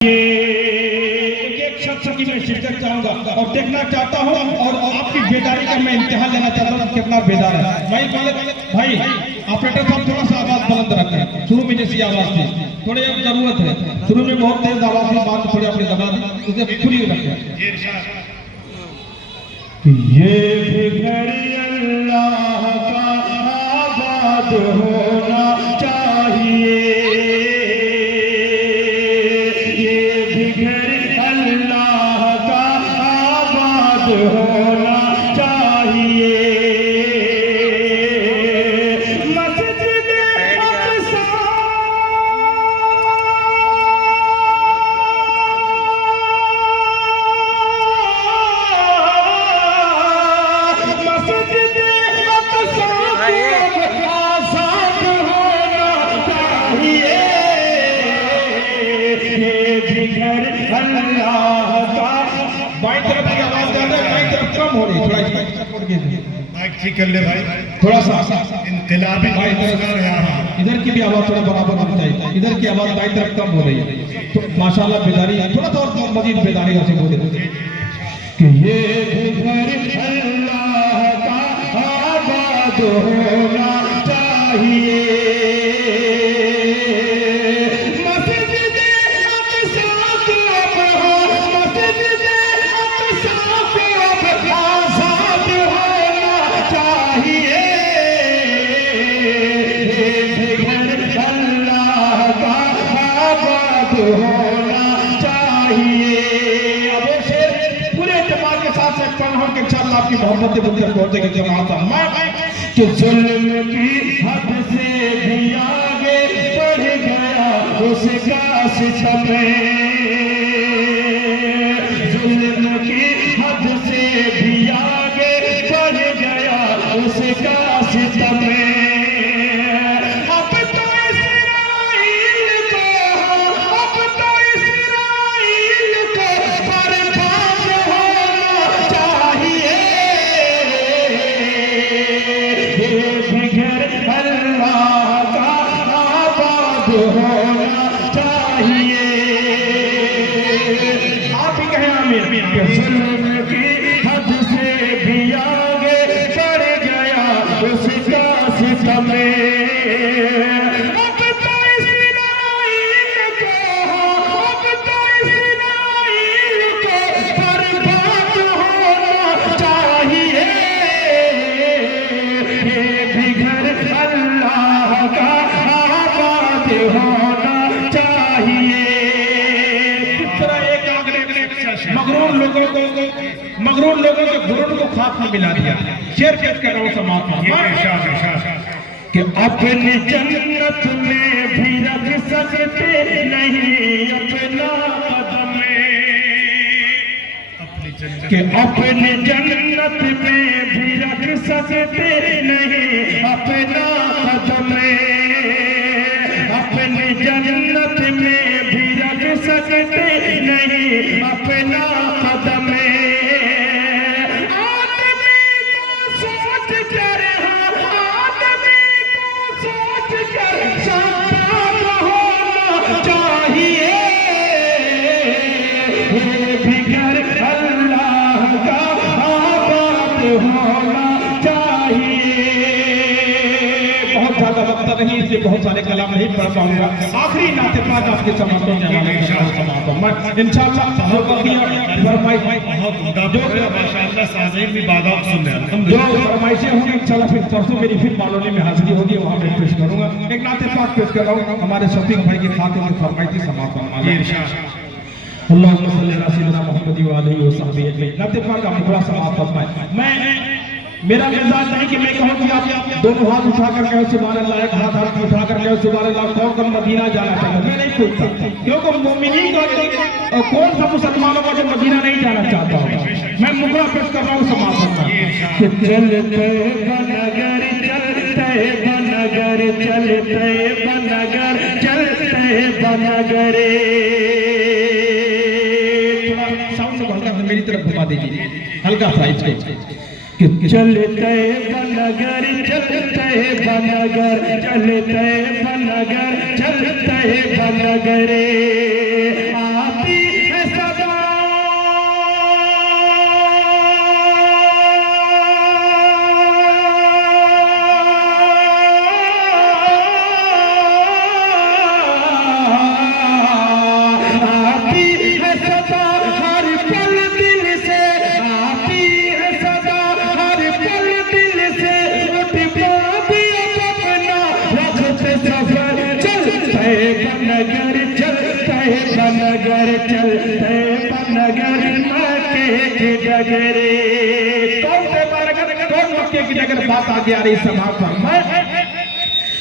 एक शख्स की मैं शिरकत चाहूंगा और देखना चाहता हूँ और आपकी बेदारी का मैं इम्तिहान लेना चाहता हूँ कितना बेदार है। भाई ऑपरेटर साहब थोड़ा सा आवाज बुलंद रखें। शुरू में जैसी आवाज थी थोड़ी अब जरूरत है, शुरू में बहुत तेज आवाज थी, बात थोड़ी अपनी दबा दी, उसे खुली रखें। ये भी घर अल्लाह का आबाद होना चाहिए, होना चाहिए। मस्जिद अक़सा आज़ाद होना चाहिए। ये भी घर अल्लाह का। बाईं तरफ की आवाज ज्यादा है, बाईं तरफ कम हो रही, थोड़ा माइक ठीक कर ले भाई, थोड़ा सा इनकलाबी इधर की भी आवाज थोड़ा बराबर होनी चाहिए। इधर की आवाज बाईं तरफ कम हो रही है, तो माशाल्लाह बेदारी थोड़ा सा और मजीद बेदारी से बोले कि ये घर अल्लाह का आबाद होना चाहिए। होना चाहिए। अब ऐसे पूरे जमात के साथ के इंशाअल्लाह आपकी मोहब्बत बुलंद पहुंचे के जमात कि जुल्म की हद से भी आगे बढ़ गया उसका सितम, जुल्म की हद से भी आगे बढ़ गया उसका सितम। होना चाहिए। आप ही कहें आमीन। जुल्म की हद से भी आगे बढ़ गया उसका सितम। होना चाहिए। मगरूर लोगों के गुरूर को खाक में मिला दिया। शेर पेश कर रहा हूं समाप्त कि अपनी जन्नत में भी रख सकते नहीं अपना कदम, कि अपनी जन्नत में भी रख सकते नहीं अपना कदम, अपनी जन्नत में भी रख सकते नहीं अपना कदम। आदमी को सोच कर, आदमी को सोच कर शाबाश होना चाहिए। ये भी घर अल्लाह का आबाद होना चाहिए। बहुत ज्यादा वक्त नहीं, इसलिए बहुत सारे कलाम नहीं पढ़ पाऊंगा। आखिरी नाते पाक आपके समातों में हवाले मैं इंशाअल्लाह जो फरमाइशें होंगी इंशाअल्लाह फिर परसों मेरी फिर कॉलोनी में हाजिरी होगी, वहाँ मैं पेश करूंगा। एक नाते पाक पेश कर रहा हूँ हमारे शफीक भाई की खातिर में फरमाइशी समाप्त अल्लाहुम्मा सल्ली अला सय्यिदिना मुहम्मद व आलिहि व सहबिहि अजमईन। नाते पाक का मुखरा समाप्त फरमाए। मैं मेरा मिजाज नहीं कि मैं कहूँ कि आप दोनों हाथ उठाकर कहो सुभान अल्लाह, एक हाथ उठाकर कहो सुभान अल्लाह, कौन मदीना जाना चाहता, मैं नहीं पूछता, क्योंकि मोमिनीन का कौन सा मुसलमानों का जो मदीना नहीं जाना चाहता होगा। मैं मुखरा पेश कर रहा हूँ समाप्त कि चलते बनगर चलते बनगर चलते बनगर चलते बनगर। थोड़ा साउंड को हल्का मेरी तरफ घुमा दीजिए, हल्का सा इसको कि चलते बनगर चलते बनगर चलते बनगर चलते बनगर। बनगर चलते बनगर मक्के की डगरे। कौन से बनगर कौन मक्के की डगर? बात आगे आ रही सभा पर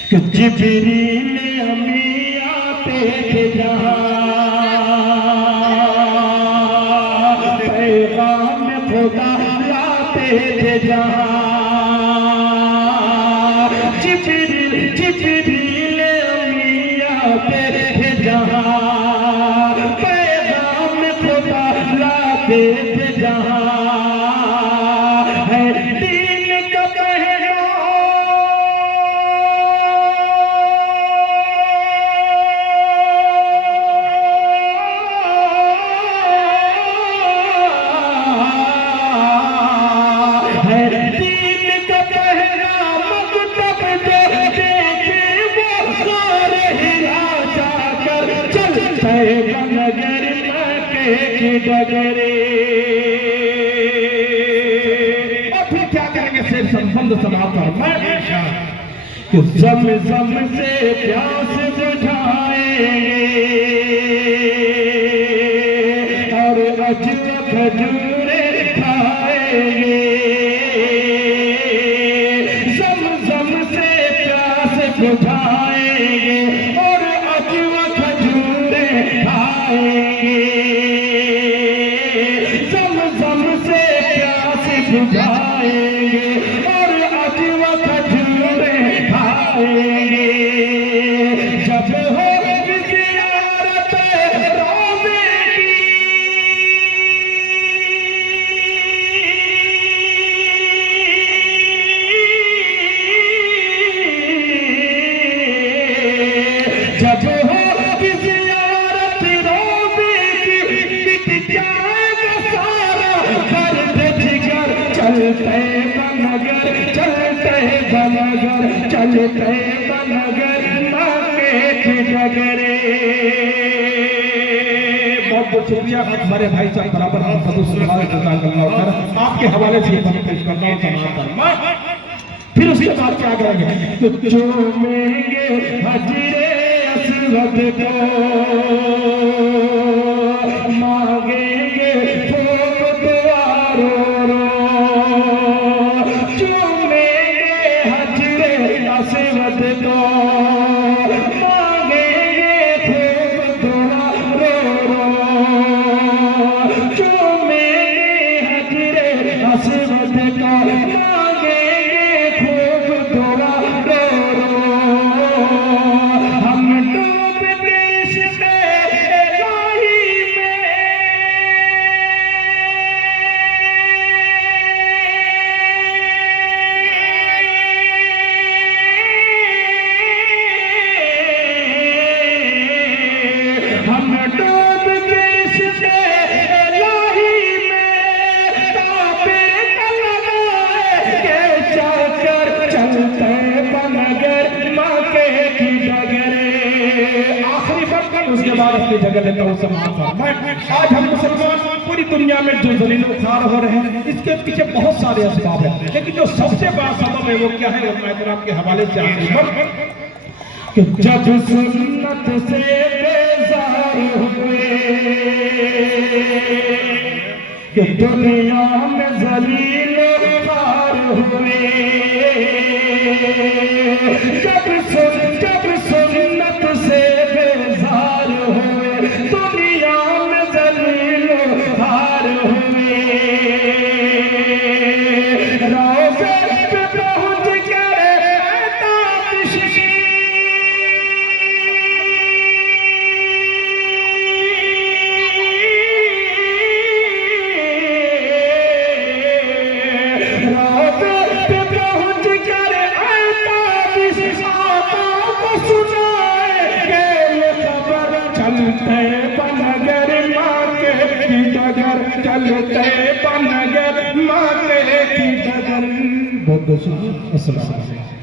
कि जिब्रील अम्मी आते थे जहाँ पैगाम खुदा लाते थे जहाँ। जिब्रील अम्मी आते थे जहाँ पैगाम खुदा लाते थे जहाँ। है दीन का बनगर मक्के की डगरे। और फिर क्या करेंगे? से संबंध समाप्त कि ज़म-ज़म से प्यास बुझाएंगे और अजवा खजूरे खाएंगे। ज़म-ज़म से प्यास बुझाएंगे और अजवा खजूरे खाएंगे। ज़म-ज़म से प्यास बुझाएंगे और अजवा खजूरे खाएंगे। जब हो ज़ियारत रोज़े की, जब हो ज़ियारत रोज़े की, मिट जाएगा सारा दर्द जिगर। चलते बनगर चलते बनगर चलते बनगर मक्के की डगरे। बहुत बहुत शुक्रिया हमारे भाई साहब बराबर हम सब सुनवाए आपके हवाले से पेश करना समाप्त। फिर उसके बाद क्या करेंगे? चूमेंगे हजरे असवद को, मांगेंगे खूब दुआ रो रो। चूमेंगे हजरे असवद को, मांगेंगे खूब दुआ रो रो। चूमेंगे हजरे असवद को, मांगेंगे खूब दुआ रो रो। हम डूबते इसमें इलाही में, हम डूबते इसमें इलाही में। काबिर कलमाए के चक्कर चलते बनगर मक्के की डगरे। आखिरी बर्तन उसके बाद अपनी जगह लेता हूँ समाप्त। आज हम मुसलमान पूरी दुनिया में जो जलील उखाड़ हो रहे हैं, इसके पीछे बहुत सारे असबाब हैं, लेकिन जो सबसे बड़ा सबब है वो क्या है? वो मैं आपके हवाले से आखिरी कि जब सुन्नत से बेजार हुए कि दुनिया में जलील खार हुए। जब सुन्नत से बेजार हुए दुनिया में जलील खार हुए। रोज़े पे पहुँच कर ताबिश चलते बनगर मक्के की डगर। चलते बनगर मक्के की डगर। बहुत बहुत शुक्रिया। अस्सलाम वालेकुम।